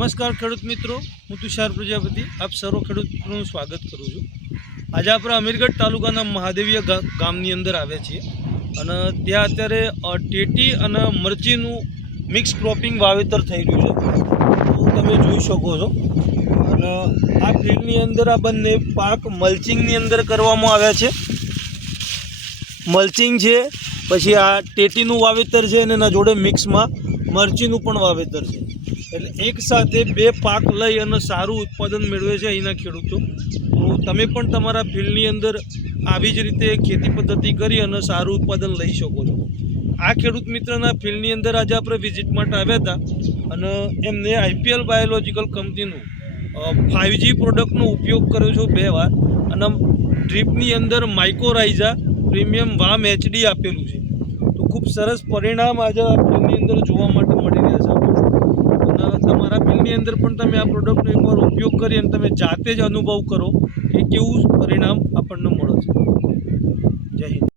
નમસ્કાર ખેડૂત મિત્રો, હું તુષાર પ્રજાપતિ આપ સર્વ ખેડૂત મિત્રોનું સ્વાગત કરું છું। આજે આપણે અમીરગઢ તાલુકાના મહાદેવીય ગામની અંદર આવ્યા છીએ અને ત્યાં અત્યારે ટેટી અને મરચીનું મિક્સ ક્રોપિંગ વાવેતર થઈ રહ્યું છે, તમે જોઈ શકો છો। અને આ ફિલ્ડની અંદર આ બંને પાક મલ્ચિંગની અંદર કરવામાં આવ્યા છે। મલ્ચિંગ છે, પછી આ ટેટીનું વાવેતર છે અને એના જોડે મિક્સમાં મરચીનું પણ વાવેતર છે। એટલે એક સાથે બે પાક લઈ અને સારું ઉત્પાદન મેળવે છે અહીંના ખેડૂતો। તો તમે પણ તમારા ફિલ્ડની અંદર આવી જ રીતે ખેતી પદ્ધતિ કરી અને સારું ઉત્પાદન લઈ શકો છો। આ ખેડૂત મિત્રના ફિલ્ડની અંદર આજે આપણે વિઝિટ માટે આવ્યા હતા અને એમને IPL બાયોલોજિકલ કંપનીનું 5G પ્રોડક્ટનો ઉપયોગ કર્યો છે 2 વાર અને ડ્રીપની અંદર માઇકોરાઇઝા પ્રીમિયમ વામ HD આપેલું છે। તો ખૂબ સરસ પરિણામ આજે આ ફિલ્ડની અંદર જોવા માટે મળી રહ્યા છે। અને તમારા ફિલ્ડની અંદર પણ તમે આ પ્રોડક્ટનો એકવાર ઉપયોગ કરી અને તમે જાતે જ અનુભવ કરો કે કેવું પરિણામ